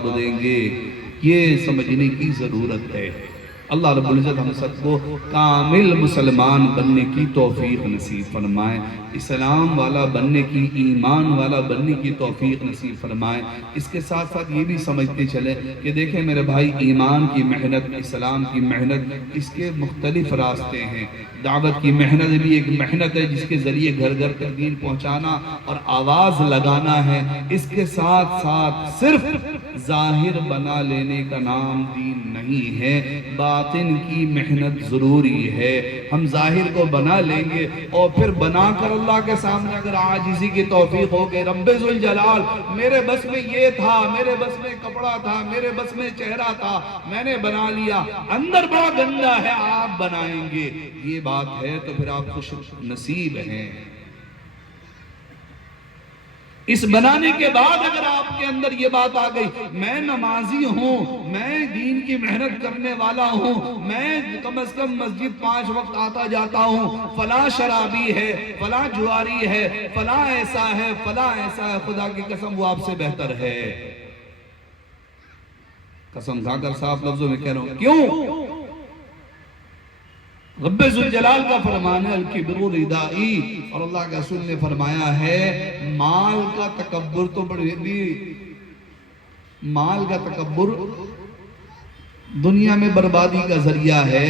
دیں گے، یہ سمجھنے کی ضرورت ہے۔ اللہ رب العزت ہم سب کو کامل مسلمان بننے کی توفیق نصیب فرمائے، اسلام والا بننے کی، ایمان والا بننے کی توفیق نصیب فرمائے۔ اس کے ساتھ ساتھ یہ بھی سمجھتے چلیں کہ دیکھیں میرے بھائی، ایمان کی محنت، اسلام کی محنت، اس کے مختلف راستے ہیں۔ دعوت کی محنت بھی ایک محنت ہے جس کے ذریعے گھر گھر تک دین پہنچانا اور آواز لگانا ہے۔ اس کے ساتھ ساتھ صرف ظاہر بنا لینے کا نام دین نہیں ہے، باطن کی محنت ضروری ہے۔ ہم ظاہر کو بنا لیں گے اور پھر بنا کر اللہ کے سامنے اگر عاجزی کی توفیق ہو گئے، رب ذوالجلال میرے بس میں یہ تھا، میرے بس میں کپڑا تھا، میرے بس میں چہرہ تھا، میں نے بنا لیا، اندر بڑا گندا ہے، آپ بنائیں گے، یہ بات ہے تو پھر آپ خوش نصیب ہیں۔ اس بنانے کے بعد اگر آپ کے اندر یہ بات آ گئی، میں نمازی ہوں، میں دین کی محنت کرنے والا ہوں، میں کم از کم مسجد 5 وقت آتا جاتا ہوں، فلاں شرابی ہے، فلاں جواری ہے، فلاں ایسا ہے، فلاں ایسا ہے، خدا کی قسم وہ آپ سے بہتر ہے۔ قسم کھا کر صاف لفظوں میں کہہ رہا ہوں، کیوں؟ رب ذوالجلال کا فرمان ہے الکبر ردائی، اور اللہ کے رسول نے فرمایا ہے مال کا تکبر تو مال کا تکبر دنیا میں بربادی کا ذریعہ ہے،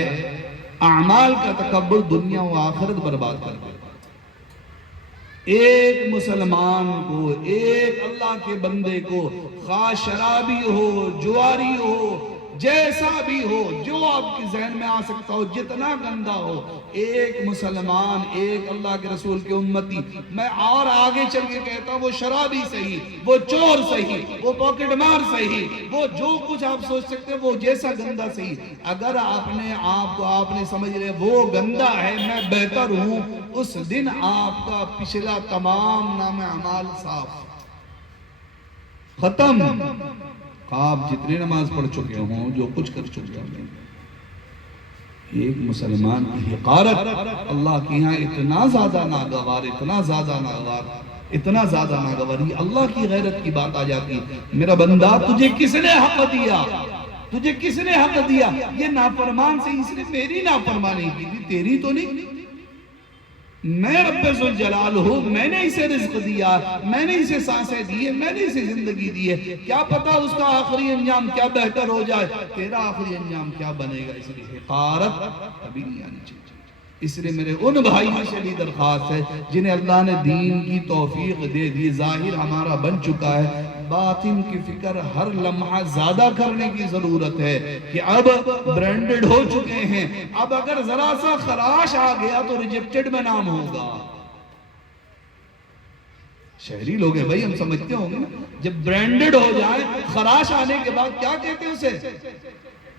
اعمال کا تکبر دنیا و آخرت برباد کر دیتا ہے۔ ایک مسلمان کو، ایک اللہ کے بندے کو، خواہ شرابی ہو، جواری ہو، جیسا بھی ہو، جو آپ کی ذہن میں آ سکتا ہو، جتنا گندہ ہو، ایک مسلمان، ایک اللہ کے رسول کے امتی، میں اور آگے چل کے کہتا ہوں وہ شرابی صحیح، وہ چور صحیح، وہ پاکٹ مار صحیح، وہ جو کچھ آپ سوچ سکتے ہیں وہ جیسا گندہ صحیح، اگر آپ نے آپ کو آپ نے سمجھ لے وہ گندہ ہے میں بہتر ہوں، اس دن آپ کا پچھلا تمام نام اعمال صاف ختم۔ آپ جتنے نماز پڑھ چکے ہوں، جو کچھ کر چکے ہوں، ایک مسلمان کی حقارت اللہ کے یہاں اتنا زیادہ ناگوار، اتنا زیادہ ناگوار، اتنا زیادہ ناگوار، یہ اللہ کی غیرت کی بات آ جاتی ہے۔ میرا بندہ تجھے کس نے حق دیا؟ تجھے کس نے حق دیا؟ یہ نافرمان سے اس نے میری نافرمانی کی تھی، تیری تو نہیں۔ میں رب ذوالجلال ہوں، میں نے اسے رزق دیا، میں نے اسے سانسیں دی ہے، میں نے اسے زندگی دی ہے، کیا پتا اس کا آخری انجام کیا بہتر ہو جائے، تیرا آخری انجام کیا بنے گا، اس لیے حقارت کبھی نہیں آنی چاہیے۔ اس لیے میرے ان بھائیوں سے بھی درخواست ہے جنہیں اللہ نے دین کی توفیق دے دی، ظاہر ہمارا بن چکا ہے، باطن کی فکر ہر لمحہ زیادہ کرنے کی ضرورت ہے کہ اب برینڈڈ ہو چکے ہیں، اب اگر ذرا سا خراش آ گیا تو ریجیکٹڈ میں نام ہوگا۔ شہری لوگ ہیں بھائی، ہم سمجھتے ہوں گے نا، جب برینڈڈ ہو جائے خراش آنے کے بعد کیا کہتے ہیں اسے؟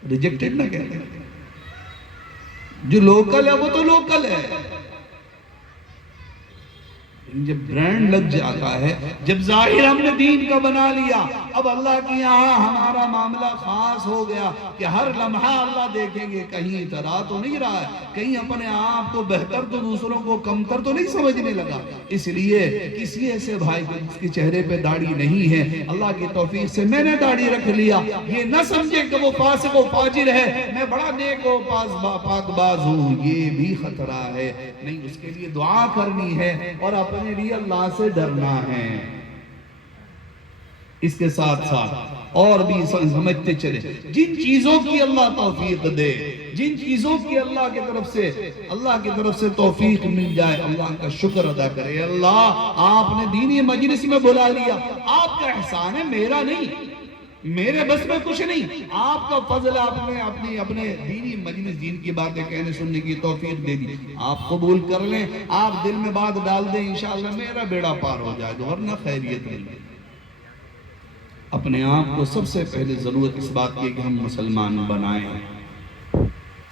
ریجیکٹڈ نہ کہتے ہیں۔ جو لوکل ہے وہ تو لوکل ہے، جب برینڈ لگ جاتا ہے، جب ظاہر ہم نے دین کا بنا لیا، اب اللہ کی یہاں ہمارا معاملہ خاص ہو گیا کہ ہر لمحہ اللہ دیکھیں گے کہیں اترا تو نہیں رہا ہے، کہیں اپنے آپ کو بہتر تو دوسروں کو کمتر تو نہیں سمجھنے لگا۔ اس لیے کسی ایسے بھائی کو جس کے چہرے پہ داڑھی نہیں ہے، اللہ کی توفیق سے میں نے داڑھی رکھ لیا، یہ نہ سمجھے کہ وہ فاسق و فاجر ہے، میں بڑا نیک و پاک باز ہوں، یہ بھی خطرہ ہے۔ نہیں، اس کے لیے دعا کرنی ہے اور اپنے لیے اللہ سے ڈرنا ہے۔ اس کے ساتھ ساتھ اور بھی سمجھتے چلے، جن چیزوں کی اللہ توفیق دے، جن چیزوں کی اللہ کی طرف سے توفیق مل جائے، اللہ کا شکر ادا کرے۔ اللہ آپ نے دینی مجلس میں بلا لیا، آپ کا احسان ہے، میرا نہیں، میرے بس میں کچھ نہیں، آپ کا فضل، آپ نے اپنے دینی مجلس دین کی باتیں کہنے سننے کی توفیق دے دی، آپ قبول کر لیں، آپ دل میں بات ڈال دیں، انشاءاللہ میرا بیڑا پار ہو جائے گا، ورنہ خیریت نہیں۔ اپنے آپ کو سب سے پہلے ضرورت اس بات کی کہ ہم مسلمان بنائیں،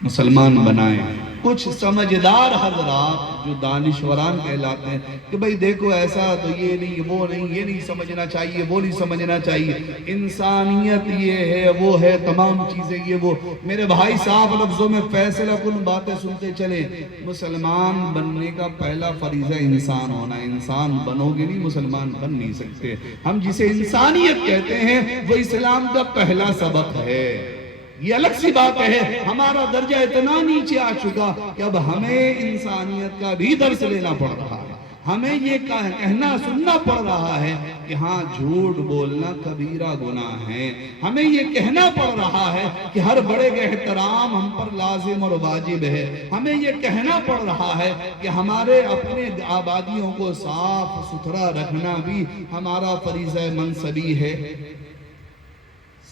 مسلمان بنائیں۔ کچھ سمجھدار حضرات جو دانشوران کہلاتے ہیں کہ بھئی دیکھو ایسا تو یہ نہیں، وہ نہیں، یہ نہیں سمجھنا چاہیے، وہ نہیں سمجھنا چاہیے، انسانیت یہ ہے، وہ ہے، تمام چیزیں یہ وہ۔ میرے بھائی صاحب لفظوں میں فیصلہ کن باتیں سنتے چلیں۔ مسلمان بننے کا پہلا فریضہ انسان ہونا ہے۔ انسان بنو گے نہیں، مسلمان بن نہیں سکتے۔ ہم جسے انسانیت کہتے ہیں وہ اسلام کا پہلا سبق ہے۔ یہ الگ سی بات ہے، ہمارا درجہ اتنا نیچے آ چکا کہ اب ہمیں انسانیت کا بھی درس لینا پڑ رہا ہے۔ ہمیں یہ کہنا سننا پڑ رہا ہے کہ ہاں جھوٹ بولنا کبیرہ گناہ ہے۔ ہمیں یہ کہنا پڑ رہا ہے کہ ہر بڑے کا احترام ہم پر لازم اور واجب ہے۔ ہمیں یہ کہنا پڑ رہا ہے کہ ہمارے اپنے آبادیوں کو صاف ستھرا رکھنا بھی ہمارا فریضہ منصبی ہے۔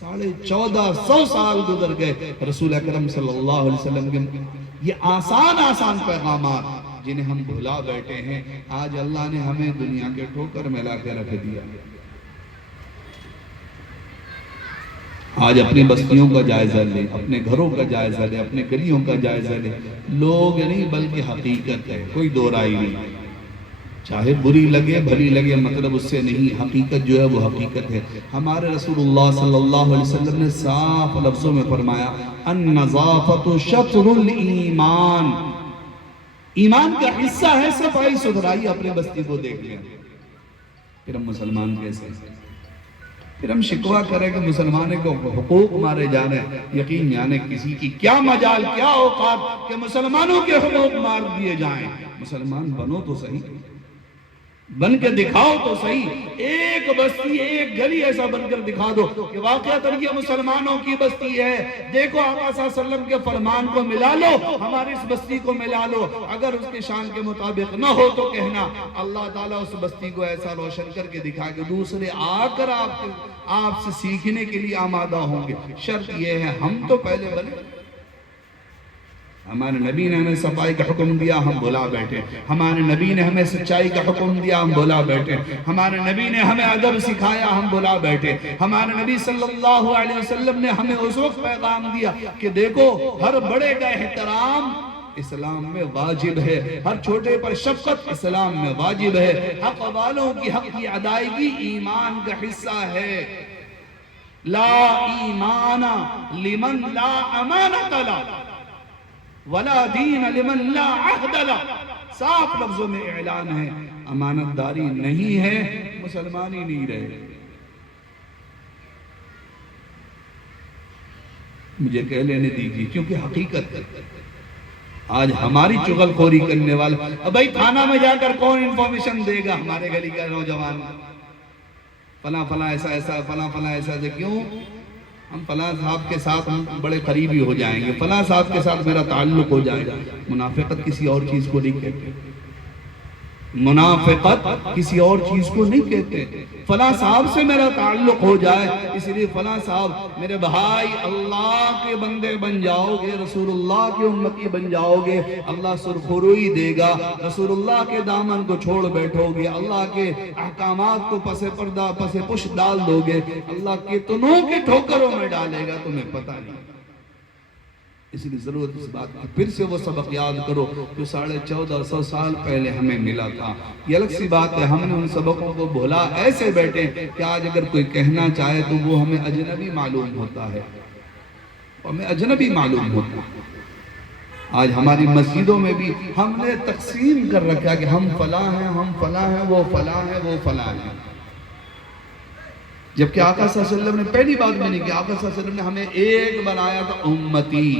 1450 سال گزر گئے رسول اکرم صلی اللہ علیہ وسلم کے یہ آسان پیغامات جنہیں ہم بھلا بیٹھے ہیں، آج اللہ نے ہمیں دنیا کے ٹھوکر میں لا کے رکھ دیا۔ آج اپنی بستیوں کا جائزہ لیں، اپنے گھروں کا جائزہ لیں، اپنے گلیوں کا جائزہ لیں۔ لوگ نہیں بلکہ حقیقت ہے، کوئی دو رائے نہیں۔ چاہے بری لگے بھلی لگے، مطلب اس سے نہیں، حقیقت جو ہے وہ حقیقت ہے۔ ہمارے رسول اللہ صلی اللہ علیہ وسلم نے صاف لفظوں میں فرمایا النظافت شطر الایمان، ایمان کا حصہ ہے صفائی ستھرائی۔ اپنے بستی کو دیکھ لیں، پھر ہم مسلمان کیسے ہیں؟ پھر ہم شکوہ کریں کہ مسلمانوں کو حقوق مارے جا رہے ہیں۔ یقین جانے کسی کی کیا مجال، کیا اوقات کہ مسلمانوں کے حقوق مار دیے جائیں۔ مسلمان بنو تو صحیح، بن کے دکھاؤ تو صحیح۔ ایک بستی، ایک گلی ایسا بن کر دکھا دو کہ واقعتاً یہ مسلمانوں کی بستی ہے۔ دیکھو آقا صلی اللہ علیہ وسلم کے فرمان کو ملا لو، ہماری اس بستی کو ملا لو۔ اگر اس کے شان کے مطابق نہ ہو تو کہنا، اللہ تعالیٰ اس بستی کو ایسا روشن کر کے دکھا کہ دوسرے آ کر آپ سے سیکھنے کے لیے آمادہ ہوں گے۔ شرط یہ ہے ہم تو پہلے بنے۔ ہمارے نبی نے ہمیں صفائی کا حکم دیا، ہم بھلا بیٹھے۔ ہمارے نبی نے ہمیں سچائی کا حکم دیا، ہم بھلا بیٹھے۔ ہمارے نبی نے ہمیں ادب سکھایا، ہم بھلا بیٹھے۔ ہمارے نبی صلی اللہ علیہ وسلم نے ہمیں اس وقت پیغام دیا کہ دیکھو ہر بڑے کا احترام اسلام میں واجب ہے، ہر چھوٹے پر شفقت اسلام میں واجب ہے، حق والوں کی حق کی ادائیگی ایمان کا حصہ ہے۔ لا ایمان لمن لا امانت لا ولا دین لمن لا عہد لا۔ صاف لفظوں میں اعلان ہے، امانت داری نہیں ہے، مسلمان ہی نہیں رہے۔ مجھے کہہ لینے دیجیے کیونکہ حقیقت ہے۔ آج ہماری چغل خوری کرنے والا، اب بھائی تھانہ میں جا کر کون انفارمیشن دے گا ہمارے گلی کا نوجوان، فلاں فلاں ایسا ایسا، فلاں فلاں ایسا ایسا، کیوں؟ ہم فلاں صاحب کے ساتھ ہم بڑے قریبی ہو جائیں گے، فلاں صاحب کے ساتھ میرا تعلق ہو جائے گا۔ منافقت کسی اور چیز کو نہیں کہتے، منافقت کسی اور چیز کو نہیں کہتے۔ فلاں صاحب سے میرا تعلق ہو جائے، اس لیے فلاں صاحب میرے بھائی اللہ کے بندے بن جاؤ گے، رسول اللہ کے امتی بن جاؤ گے، اللہ سرخروئی دے گا، رسول اللہ کے دامن کو چھوڑ بیٹھو گے، اللہ کے احکامات کو پس پردہ پس پش ڈال دو گے، اللہ کتنوں کے ٹھوکروں میں ڈالے گا تمہیں پتہ نہیں۔ اس لیے ضرورت اس بات کی پھر سے وہ سبق یاد کرو جو 1450 سال پہلے ہمیں ملا تھا۔ یہ الگ سی بات ہے، ہم نے ان سبقوں کو بھولا ایسے بیٹھے کہ آج اگر کوئی کہنا چاہے تو وہ ہمیں اجنبی معلوم ہوتا ہے، ہمیں اجنبی معلوم ہوتا ہے۔ آج ہماری مسجدوں میں بھی ہم نے تقسیم کر رکھا کہ ہم فلاں ہیں، ہم فلاں ہیں، وہ فلاں ہیں، وہ فلاں ہیں، جبکہ آقا صلی اللہ علیہ وسلم نے پہلی بات میں نہیں کہ آقا صلی اللہ علیہ وسلم نے ہمیں ایک بنایا تھا، امتی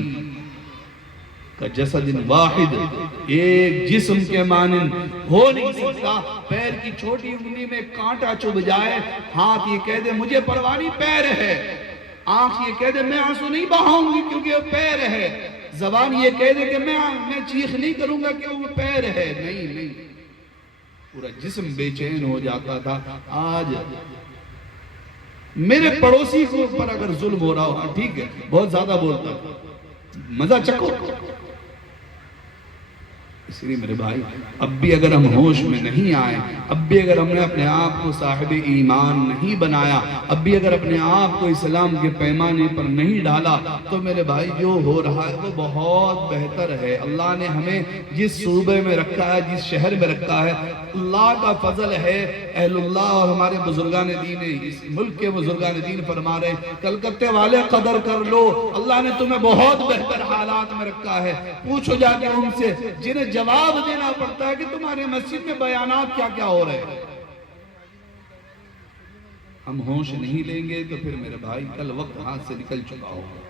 کا جسد واحد، ایک جسم کے مانند ہو نہیں سکتا۔ پیر کی چھوٹی انگلی میں کانٹا چبھ جائے، ہاتھ یہ کہہ دے مجھے پرواہ نہیں پیر ہے، آنکھ یہ کہہ دے میں آنسو نہیں بہاؤں گی کیونکہ وہ پیر ہے، زبان یہ کہہ دے کہ میں چیخ نہیں کروں گا کیونکہ وہ پیر ہے، نہیں، پورا جسم بے چین ہو جاتا تھا۔ آج میرے پڑوسی کو پر اگر ظلم ہو رہا ہو، ٹھیک ہے بہت زیادہ بولتا ہے، مزہ چکو، اس لیے میرے بھائی اب بھی اگر ہم ہوش میں نہیں آئے، اب بھی اگر ہم نے اپنے آپ کو صاحب ایمان نہیں بنایا، اب بھی اگر اپنے آپ کو اسلام کے پیمانے پر نہیں ڈالا، تو میرے بھائی جو ہو رہا ہے وہ بہت بہتر ہے۔ اللہ نے ہمیں جس صوبے میں رکھا ہے، جس شہر میں رکھا ہے، اللہ کا فضل ہے۔ اہل اللہ اور ہمارے بزرگان دین، اس ملک کے بزرگان دین فرما رہے ہیں کلکتے والے قدر کر لو، اللہ نے تمہیں بہت بہتر حالات میں رکھا ہے۔ پوچھو جا کے ان سے جنہیں جواب دینا پڑتا ہے کہ تمہارے مسجد میں بیانات کیا کیا ہو رہے ہیں۔ ہم ہوش نہیں لیں گے تو پھر میرے بھائی کل وقت ہاتھ سے نکل چکا ہوگا۔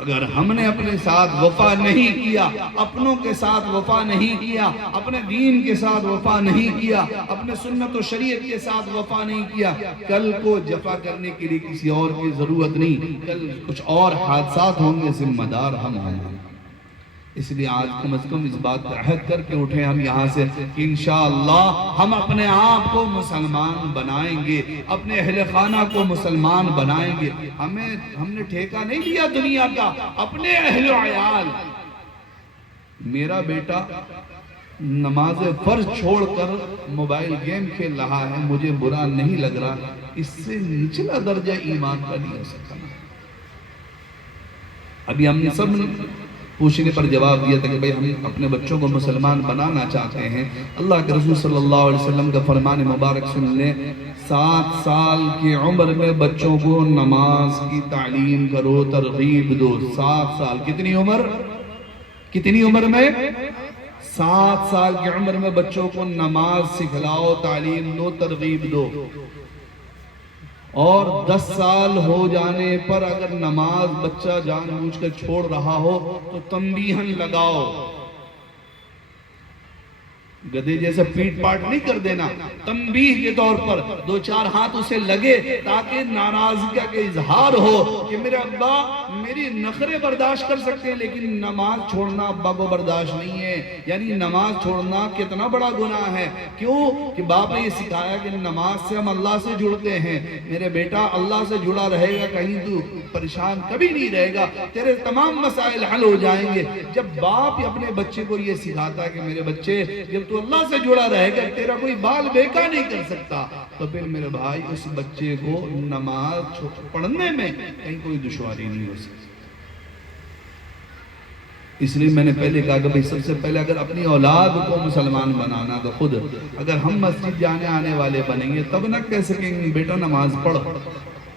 اگر ہم نے اپنے ساتھ وفا نہیں کیا، اپنوں کے ساتھ وفا نہیں کیا، اپنے دین کے ساتھ وفا نہیں کیا، اپنے سنت و شریعت کے ساتھ وفا نہیں کیا، کل کو جفا کرنے کے لیے کسی اور کی ضرورت نہیں، کل کچھ اور حادثات ہوں گے، ذمہ دار ہم ہوں گے۔ اس لیے آج کم از کم اس بات پر عہد کر کے اٹھیں ہم یہاں سے کہ انشاءاللہ ہم اپنے آپ کو مسلمان بنائیں گے، اپنے اہل خانہ کو مسلمان بنائیں گے۔ ہم نے ٹھیکہ نہیں لیا دنیا کا، اپنے اہل و عیال۔ میرا بیٹا نماز فرض چھوڑ کر موبائل گیم کھیل رہا ہے، مجھے برا نہیں لگ رہا، اس سے نچلا درجہ ایمان کا نہیں ہو سکتا۔ ابھی ہم نے سب پوچھنے پر جواب دیا تھا کہ بھئی ہم اپنے بچوں کو مسلمان بنانا چاہتے ہیں۔ اللہ کے رسول صلی اللہ علیہ وسلم کا فرمان مبارک سن لیں، 7 سال کی عمر میں بچوں کو نماز کی تعلیم کرو، ترغیب دو۔ 7 سال کتنی عمر؟ کتنی عمر میں؟ 7 سال کی عمر میں بچوں کو نماز سکھلاؤ، تعلیم دو، ترغیب دو۔ اور 10 سال ہو جانے پر اگر نماز بچہ جان بوجھ کر چھوڑ رہا ہو تو تنبیہن لگاؤ، گدھے جیسے پیٹ پاٹ نہیں کر دینا، تنبیہ کے طور پر 2-4 ہاتھ اسے لگے تاکہ ناراضگی کا اظہار ہو کہ میرے ابا میری نخرے برداشت کر سکتے ہیں لیکن نماز چھوڑنا ابا کو برداشت نہیں ہے۔ یعنی نماز چھوڑنا کتنا بڑا گناہ ہے، کیوں کہ باپ نے یہ سکھایا کہ نماز سے ہم اللہ سے جڑتے ہیں۔ میرے بیٹا اللہ سے جڑا رہے گا، کہیں تو پریشان کبھی نہیں رہے گا، تیرے تمام مسائل حل ہو جائیں گے۔ جب باپ اپنے بچے کو یہ سکھاتا ہے کہ میرے بچے جب تو اللہ سے جڑا رہے گا تیرا کوئی بال بیکا نہیں کر سکتا، تو پھر میرے بھائی اس بچے کو نماز پڑھنے میں کہیں کوئی دشواری نہیں ہو سکتی۔ اس لیے میں نے پہلے کہا کہ سب سے پہلے اگر اپنی اولاد کو مسلمان بنانا تو خود اگر ہم مسجد جانے آنے والے بنیں گے تب نہ کہہ سکیں گے بیٹا نماز پڑھ،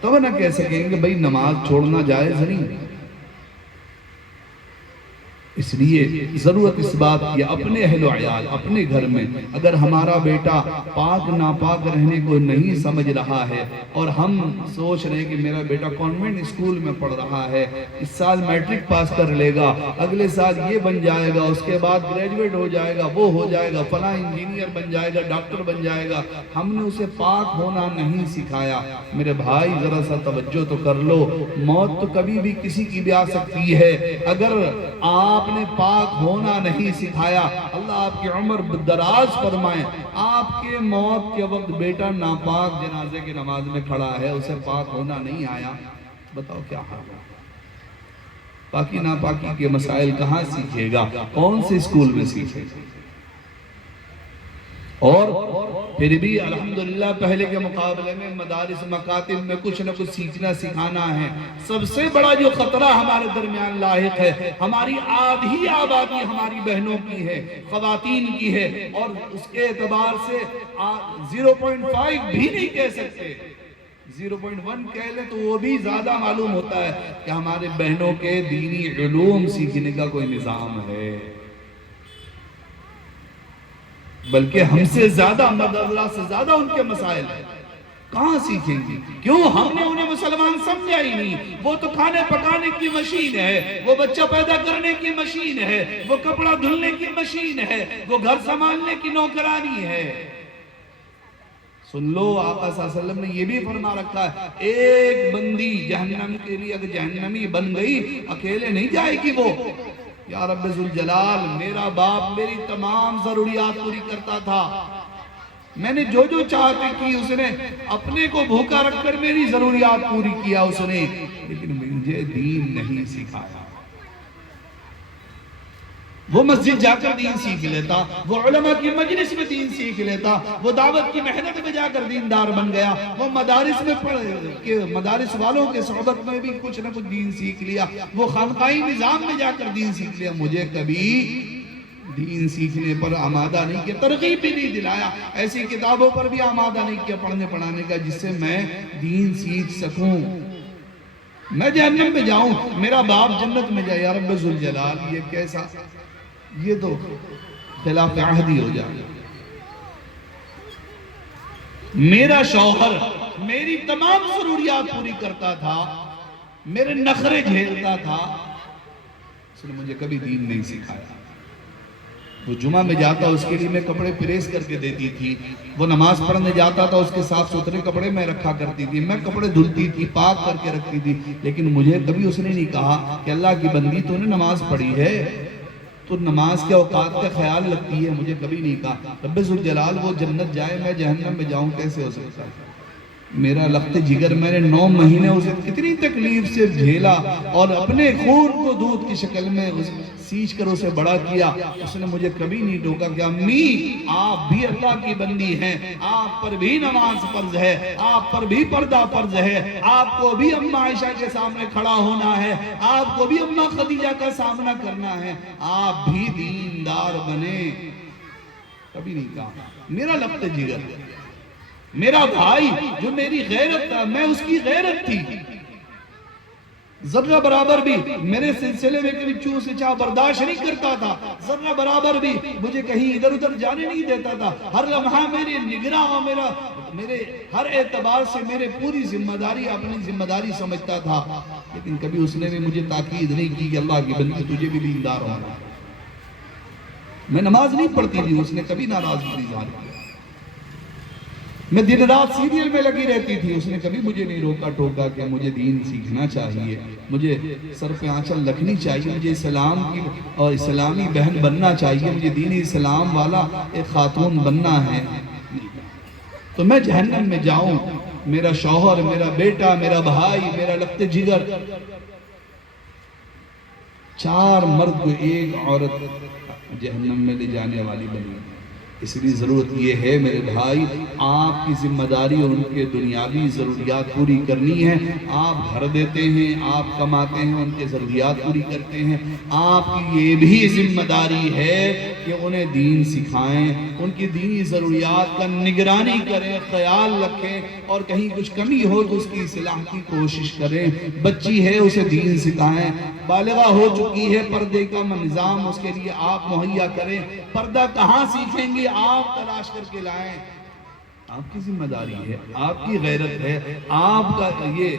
تب نہ کہہ سکیں گے بھئی نماز چھوڑنا جائز نہیں۔ اس لیے ضرورت اس بات کی اپنے اہل و عیال اپنے گھر میں اگر ہمارا بیٹا پاک ناپاک رہنے کو نہیں سمجھ رہا ہے اور ہم سوچ رہے ہیں کہ میرا بیٹا کانوینٹ اسکول میں پڑھ رہا ہے، اس سال میٹرک پاس کر لے گا، اگلے سال یہ بن جائے گا، اس کے بعد گریجویٹ ہو جائے گا، وہ ہو جائے گا، فلاں انجینئر بن جائے گا، ڈاکٹر بن جائے گا، ہم نے اسے پاک ہونا نہیں سکھایا۔ میرے بھائی ذرا سا توجہ تو کر لو، موت تو کبھی بھی کسی کی بھی آ سکتی ہے۔ اگر آپ نے پاک ہونا نہیں سکھایا، اللہ آپ کی عمر دراز فرمائے، آپ کے موت کے وقت بیٹا ناپاک جنازے کی نماز میں کھڑا ہے، اسے پاک ہونا نہیں آیا، بتاؤ کیا حال ہے؟ پاکی ناپاکی کے مسائل کہاں سیکھے گا؟ کون سے اسکول میں سیکھے گا؟ اور پھر بھی الحمدللہ پہلے کے مقابلے میں مدارس مکاتب میں کچھ نہ کچھ سیکھنا سکھانا ہے۔ سب سے بڑا جو خطرہ ہمارے درمیان لاحق ہے، ہماری آدھی آبادی ہماری بہنوں کی ہے، خواتین کی ہے، اور اس کے اعتبار سے 0.5 بھی نہیں کہہ سکتے، 0.1 کہہ لیں تو وہ بھی زیادہ معلوم ہوتا ہے کہ ہمارے بہنوں کے دینی علوم سیکھنے کا کوئی نظام ہے، بلکہ ہم سے زیادہ مدرسہ سے زیادہ ان کے مسائل ہیں۔ کہاں سیکھیں گے؟ کیوں ہم نے انہیں مسلمان سمجھا ہی نہیں؟ وہ تو کھانے پکانے کی مشین ہے، وہ بچہ پیدا کرنے کی مشین ہے، وہ کپڑا دھلنے کی مشین ہے، وہ گھر سنبھالنے کی نوکرانی ہے۔ سن لو آقا صلی اللہ علیہ وسلم نے یہ بھی فرما رکھا ہے، ایک بندی جہنم کے لیے اگر جہنمی بن گئی اکیلے نہیں جائے گی وہ۔ یا رب ذوالجلال میرا باپ میری تمام ضروریات پوری کرتا تھا، میں نے جو جو چاہتے کی اس نے اپنے کو بھوکا رکھ کر میری ضروریات پوری کیا اس نے، لیکن مجھے دین نہیں سکھایا۔ وہ مسجد جا کر دین سیکھ لیتا، وہ علماء کی مجلس میں دین سیکھ لیتا، وہ دعوت کی محنت میں جا کر دیندار بن گیا، وہ مدارس میں مدارس والوں کے صحبت میں بھی کچھ نہ کچھ دین سیکھ لیا، وہ خانقاہی نظام میں جا کر دین سیکھ لیا۔ مجھے کبھی دین سیکھنے پر آمادہ نہیں کیا، ترغیب بھی نہیں دلایا، ایسی کتابوں پر بھی آمادہ نہیں کیا پڑھنے پڑھانے کا جس سے میں دین سیکھ سکوں، میں جہنم میں جاؤں، میرا باپ جنت میں جائے۔ یا رب ذوالجلال، یہ کیسا، یہ تو خلاف عہدی ہو جائے۔ میرا شوہر میری تمام ضروریات پوری کرتا تھا، میرے نخرے جھیلتا تھا، اس نے مجھے کبھی دین نہیں سکھایا۔ وہ جمعہ میں جاتا، اس کے لیے میں کپڑے پریس کر کے دیتی تھی، وہ نماز پڑھنے جاتا تھا، اس کے صاف ستھرے کپڑے میں رکھا کرتی تھی، میں کپڑے دھلتی تھی، پاک کر کے رکھتی تھی، لیکن مجھے کبھی اس نے نہیں کہا کہ اللہ کی بندی تو نے نماز پڑھی ہے، تو نماز کے اوقات کا خیال رکھتی ہے، مجھے کبھی نہیں کہا۔ رب ذوالجلال وہ جنت جائے، میں جہنم میں جاؤں، کیسے ہو سکتا ہے؟ میرا لخت جگر، میں نے 9 مہینے اسے کتنی تکلیف سے جھیلا اور اپنے خون کو دودھ کی شکل میں سینچ کر اسے بڑا کیا۔ اس نے مجھے کبھی نہیں ٹوکا کہ امی آپ بھی اللہ کی بندی ہیں، آپ پر بھی نماز فرض ہے، آپ پر بھی پردہ فرض ہے، آپ کو بھی اماں عائشہ کے سامنے کھڑا ہونا ہے، آپ کو بھی اماں خدیجہ کا سامنا کرنا ہے، آپ بھی دیندار بنے، کبھی نہیں کہا۔ میرا لخت جگر، میرا بھائی جو میری غیرت تھا، میں اس کی غیرت تھی، ذرہ برابر بھی میرے سلسلے میں کبھی چوں سے چاہ برداشت نہیں کرتا تھا، ذرہ برابر بھی مجھے کہیں ادھر ادھر جانے نہیں دیتا تھا، ہر لمحہ میرے نگراں اور میرے ہر اعتبار سے میرے پوری ذمہ داری اپنی ذمہ داری سمجھتا تھا، لیکن کبھی اس نے بھی مجھے تاکید نہیں کی کہ اللہ کی بندی تجھے بھی دیندار ہونا۔ میں نماز نہیں پڑھتی تھی، اس نے کبھی ناراضگی نہیں ظاہر کی۔ میں دن رات سیریل میں لگی رہتی تھی، اس نے کبھی مجھے نہیں روکا ٹوکا کہ مجھے دین سیکھنا چاہیے، مجھے سر پہ آنچل رکھنی چاہیے، مجھے اسلام کی اور اسلامی بہن بننا چاہیے، مجھے دین اسلام والا ایک خاتون بننا ہے۔ تو میں جہنم میں جاؤں، میرا شوہر، میرا بیٹا، میرا بھائی، میرا لخت جگر، 4 مرد کو ایک عورت جہنم میں لے جانے والی بنی۔ اس لیے ضرورت یہ ہے میرے بھائی، آپ کی ذمہ داری اور ان کے دنیاوی ضروریات پوری کرنی ہے۔ آپ گھر دیتے ہیں، آپ کماتے ہیں، ان کے ضروریات پوری کرتے ہیں، آپ کی یہ بھی ذمہ داری ہے کہ انہیں دین سکھائیں، ان کی دینی ضروریات کا نگرانی کریں، خیال رکھیں، اور کہیں کچھ کمی ہو تو اس کی اصلاح کی کوشش کریں۔ بچی ہے اسے دین سکھائیں، بالغہ ہو چکی ہے، پردے کا نظام اس کے لیے آپ مہیا کریں، پردہ کہاں سیکھیں گی آپ تلاش کر کے لائیں۔ آپ کی ذمہ داری ہے، آپ کی غیرت ہے، آپ کا یہ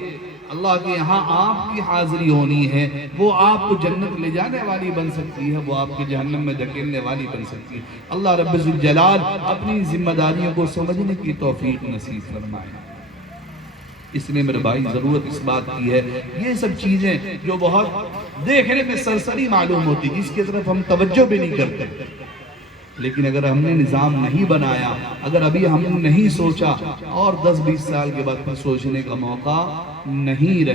اللہ کے یہاں آپ کی حاضری ہونی ہے، وہ آپ کو جنت لے جانے والی بن سکتی ہے، وہ آپ کے جہنم میں دھکیلنے والی بن سکتی ہے۔ اللہ رب ذوالجلال اپنی ذمہ داریوں کو سمجھنے کی توفیق نصیب فرمائے۔ اس لیے میرے بھائی ضرورت اس بات کی ہے، یہ سب چیزیں جو بہت دیکھنے میں سرسری معلوم ہوتی جس کی طرف ہم توجہ بھی نہیں کرتے، لیکن اگر ہم نے نظام نہیں بنایا، اگر ابھی ہم نے نہیں سوچا، اور 10-20 سال کے بعد پھر سوچنے کا موقع نہیں رہے۔